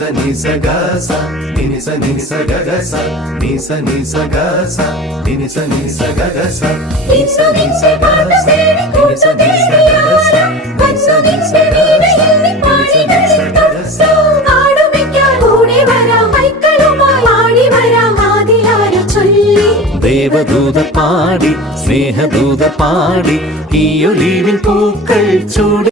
sa ni sa ga sa ni sa ga ga sa ni sa ga sa ni sa ga ga sa Insa minse paata tedi kuta tedi yara Vansa minse veedayilli paadigalittu Aadu vekkan oodi varam Haikkalumai aadi varam Aadiyara cholli ദേവദൂതർ പാടി സ്നേഹദൂതർ പാടി ഈ olivine പൂക്കൾ ചൂടി